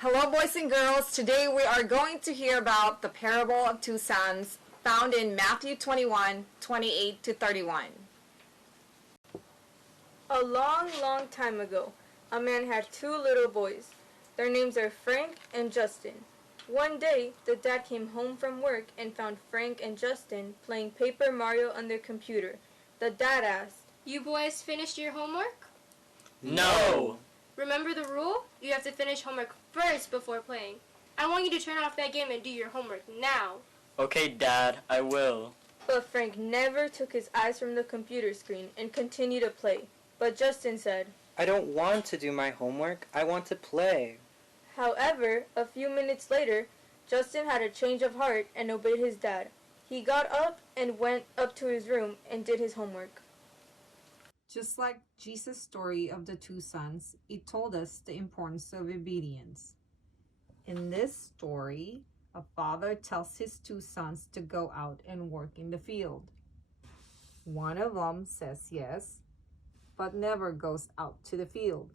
Hello, boys and girls. Today we are going to hear about the parable of two sons found in Matthew 21:28 to 31. A long time ago, a man had two little boys. Their names are Frank and Justin. One day, the dad came home from work and found Frank and Justin playing Paper Mario on their computer. The dad asked, "You boys finished your homework?" No! Remember the rule? You have to finish homework first before playing. I want you to turn off that game and do your homework now. Okay, Dad, I will. But Frank never took his eyes from the computer screen and continued to play. But Justin said, I don't want to do my homework. I want to play. However, a few minutes later, Justin had a change of heart and obeyed his dad. He got up and went up to his room and did his homework. Just like Jesus' story of the two sons, it told us the importance of obedience. In this story, a father tells his two sons to go out and work in the field. One of them says yes, but never goes out to the field.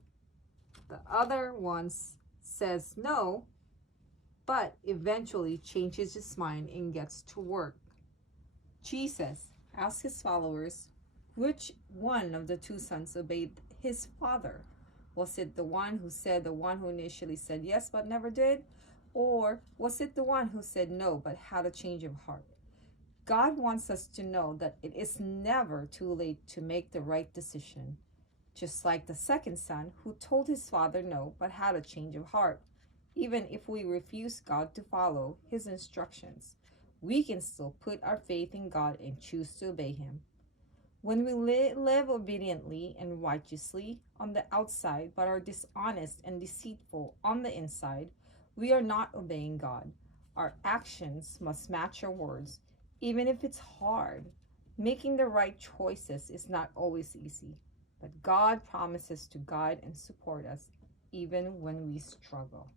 The other one says no, but eventually changes his mind and gets to work. Jesus asked his followers, which one of the two sons obeyed his father? Was it the one who initially said yes but never did? Or was it the one who said no but had a change of heart? God wants us to know that it is never too late to make the right decision. Just like the second son who told his father no but had a change of heart. Even if we refuse God to follow his instructions, we can still put our faith in God and choose to obey him. When we live obediently and righteously on the outside but are dishonest and deceitful on the inside, we are not obeying God. Our actions must match our words, even if it's hard. Making the right choices is not always easy, but God promises to guide and support us even when we struggle.